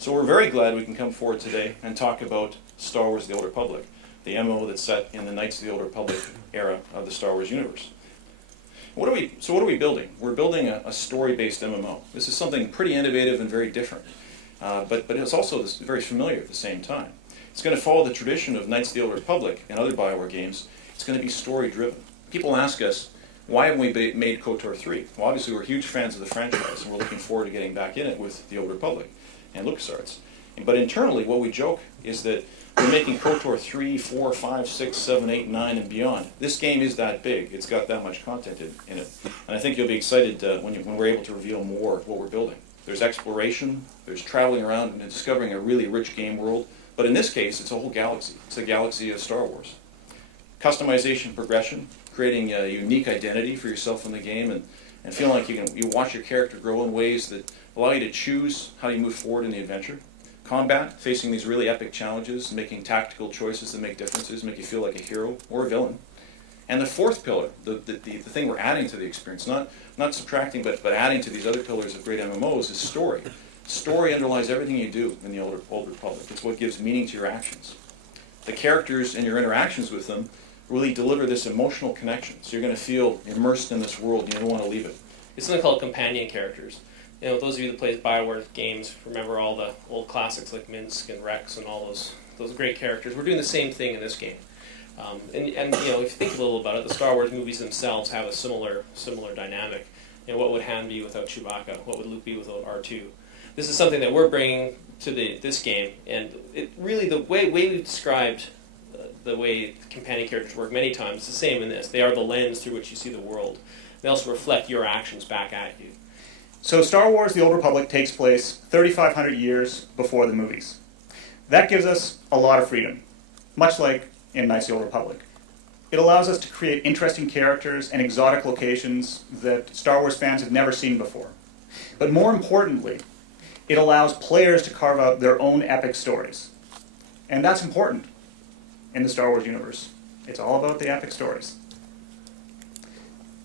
So we're very glad we can come forward today and talk about Star Wars: The Old Republic, the MMO that's set in the Knights of the Old Republic era of the Star Wars universe. What are we building? We're building a story-based MMO. This is something pretty innovative and very different, but it's also very familiar at the same time. It's going to follow the tradition of Knights of the Old Republic and other Bioware games. It's going to be story-driven. People ask us, why haven't we made KOTOR 3? Well, obviously we're huge fans of the franchise, and we're looking forward to getting back in it with the Old Republic and LucasArts. But internally, what we joke is that we're making KOTOR 3, 4, 5, 6, 7, 8, 9, and beyond. This game is that big. It's got that much content in it. And I think you'll be excited when we're able to reveal more of what we're building. There's exploration, there's traveling around and discovering a really rich game world. But in this case, it's a whole galaxy. It's a galaxy of Star Wars. Customization, progression, creating a unique identity for yourself in the game, and feeling like you watch your character grow in ways that allow you to choose how you move forward in the adventure. Combat, facing these really epic challenges, making tactical choices that make differences, make you feel like a hero or a villain. And the fourth pillar, the thing we're adding to the experience, not subtracting, but adding to these other pillars of great MMOs, is story. Story underlies everything you do in the Old Republic. It's what gives meaning to your actions. The characters and your interactions with them really deliver this emotional connection. So you're going to feel immersed in this world. You don't want to leave it. It's something called companion characters. You know, those of you that play Bioware games remember all the old classics like Minsk and Rex and all those great characters. We're doing the same thing in this game. And you know, if you think a little about it, the Star Wars movies themselves have a similar dynamic. You know, what would Han be without Chewbacca? What would Luke be without R2? This is something that we're bringing to this game, and it really, the way we've described the way companion characters work many times, it's the same in this. They are the lens through which you see the world. They also reflect your actions back at you. So Star Wars: The Old Republic takes place 3,500 years before the movies. That gives us a lot of freedom, much like in Knights of the Old Republic. It allows us to create interesting characters and exotic locations that Star Wars fans have never seen before. But more importantly, it allows players to carve out their own epic stories. And that's important in the Star Wars universe. It's all about the epic stories.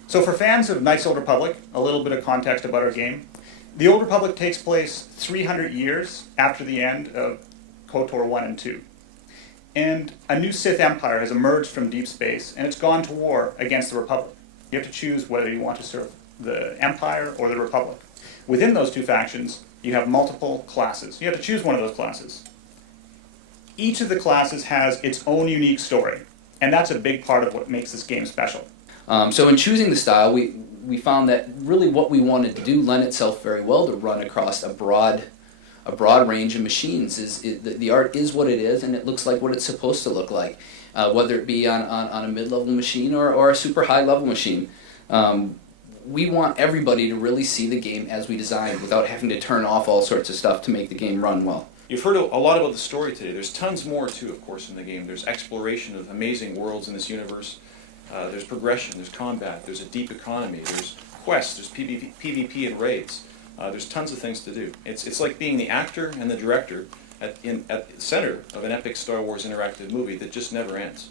So for fans of Knights of the Old Republic, a little bit of context about our game. The Old Republic takes place 300 years after the end of KOTOR 1 and 2. And a new Sith Empire has emerged from deep space, and it's gone to war against the Republic. You have to choose whether you want to serve the Empire or the Republic. Within those two factions, you have multiple classes. You have to choose one of those classes. Each of the classes has its own unique story, and that's a big part of what makes this game special. So in choosing the style, we found that really what we wanted to do lent itself very well to run across a broad range of machines. The art is what it is, and it looks like what it's supposed to look like, whether it be on a mid-level machine or a super high-level machine. We want everybody to really see the game as we designed without having to turn off all sorts of stuff to make the game run well. You've heard a lot about the story today. There's tons more, too, of course, in the game. There's exploration of amazing worlds in this universe. There's progression, there's combat, there's a deep economy, there's quests, there's PvP and raids. There's tons of things to do. It's like being the actor and the director at the center of an epic Star Wars interactive movie that just never ends.